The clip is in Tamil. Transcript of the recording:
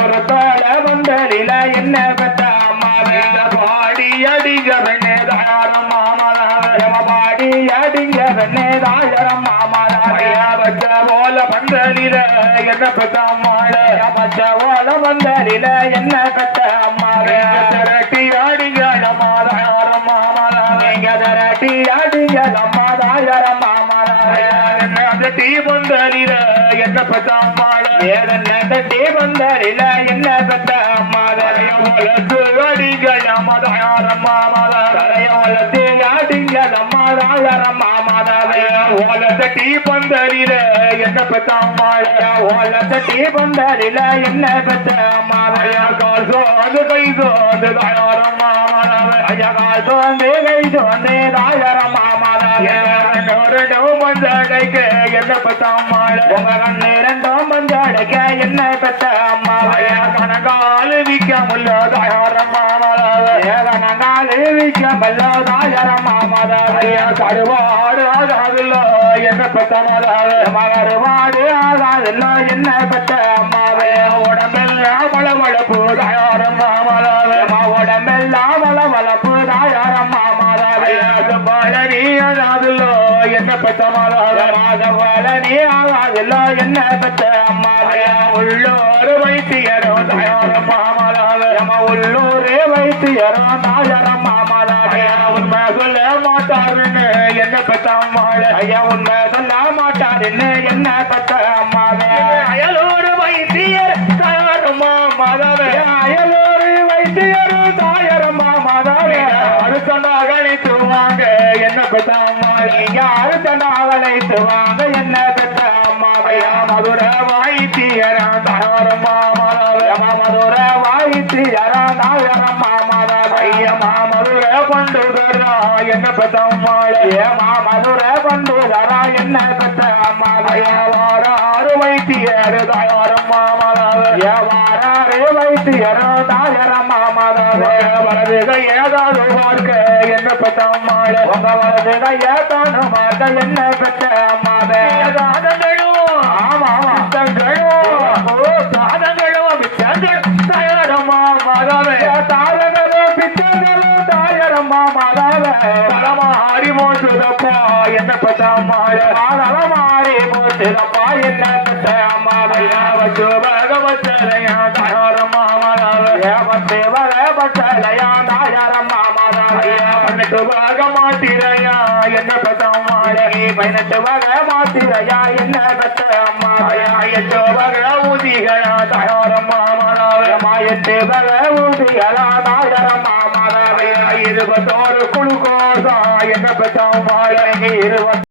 ஒரு தோழ வந்தலில என்ன பெற்ற அம்மாவே பாடி அடிங்க வெண்ணே தாயாரம் மாமலாவே பாடி அடிங்க வெண்ணே தாயாரம் மாமலாவே பச்ச போல பந்தலில என்ன பெற்ற அம்மாவே பச்ச போல பந்தலில என்ன பெற்ற அம்மாவே திரட்டி அடிங்க அம்மா தாயாரம் மாமலாவே திரட்டி அடிங்க அம்மா தாயாரம் மாமலாவே டீ பந்தலில என்ன பெற்ற அம்மாவே டீ பந்தலில என்ன பெற்ற அம்மாவே வளர்த்து அடிங்கள் அம்மா தாயாரம் மாமலாவே வளர்த்து அடிங்கள் அம்மா தாயாரம் மாமலாவே வளர்த்த டீ பந்தலில என்ன பெற்ற அம்மாவே வளர்த்த டீ பந்தலில என்ன பெற்ற அம்மாவே கால் சோந்து கை சோந்து தாயாரம் மாமலாவே ஐயா கால் சோந்து கை சோந்து தாயாரம் மாமலாவே ரெண்டும் பஞ்சடைக்கு என்ன பெற்ற அம்மாவே உங்க கண்ணு ரெண்டும் பஞ்சடைக்கு என்ன பெற்ற அம்மாவே கணக்கால் விக்க முல்ல தாயாரம் மாமலாவே கணக்கால் விக்க முல்ல தாயாரம் மாமலாவே கருவாடு ஆகாதில்ல என்ன பெற்ற அம்மாவே மகருவாடு ஆகாதில்ல என்ன பெற்ற அம்மாவே உடம்பெல்லாம் வளவளப்பு தாயாரம் மாமலாவே உடம்பெல்லாம் வளவளப்பு தாயாரம் மாமலாவே பழனி ஆகாதில்ல என்ன பெற்ற பழனி ஆகாதில்ல என்ன பெற்ற அம்மாவே உள்ளூர் வைத்தியரும் தாயாரம் மாமலாவே உள்ளூர் வைத்தியரும் தாயாரம் மாமலாவே உண்மை சொல்ல மாட்டாருன்னு என்ன பெற்ற அம்மாவே ஐயா உண்மை சொல்ல மாட்டாருன்னு என்ன பெற்ற அம்மாவே அயலூர் வைத்தியர் தாயாரம் மாமலாவே அயலூர் வைத்தியரும் தாயாரம் மாமலாவே அடுத்ததாக அழைத்துவாங்க என்ன பெற்ற அம்மாவே இங்க அடுத்ததாக அழைத்துவாங்க என்ன பெற்ற அம்மாவே மதுர வைத்தியரா தாயாரம் மாமலாவே மதுர வைத்தியரா தாயாரம் மாமலாவே மதுர பண்டுதரா என்ன பெற்ற அம்மாவே மதுர பண்டுதரா என்ன பெற்ற அம்மாவே வாராறு வைத்தியர் தாயாரம் மாமலாவே வாராறு வைத்தியர் தாயாரம் மாமலாவே வலதுகை ஏதாவது பார்க்க என்ன பெற்ற அம்மாவே உங்க வலதுகை ஏதான பார்க்க என்ன பெற்ற அம்மாவே சாதங்களும் ஆமா சாதங்களும் தாயாரம் மாமலாவே தாரங்களும் பித்தங்களும் தாயாரம் மாமலாவே மாறி போட்டுதப்பா என்ன பெற்ற அம்மாவே மாறி போட்டுதப்பா என்ன பெற்ற அம்மாவே வச்சுவகவச்சலையா தாயாரம் மாமலாவே வச்சுவகவச்சலையா தாயாரம் மாமலாவே பன்னெட்டு வக மாத்திரையா என்ன பெற்ற அம்மாவே 18 வக மாத்திரையா என்ன பெற்ற அம்மாவே 8 வக ஊதிகளா தாயாரம் மாமலாவே 8 வக ஊதிகளா தாயாரம் மாமலாவே 21 குளுக்கோசா என்ன பெற்ற அம்மாவே 20